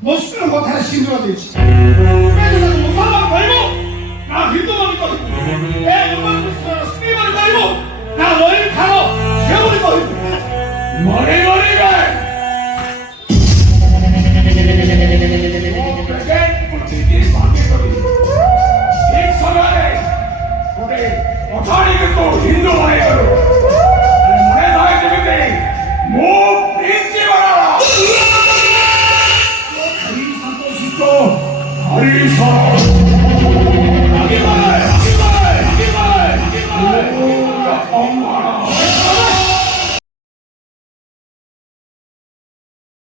멋있는 못하는 신도가 되지. 그래도 나도 무사만 걸고 나 hin도만 걸고 내 음악을 쓰는 스피만 걸고 나 너희 바로 세월이 걸고 머리가 Arisa!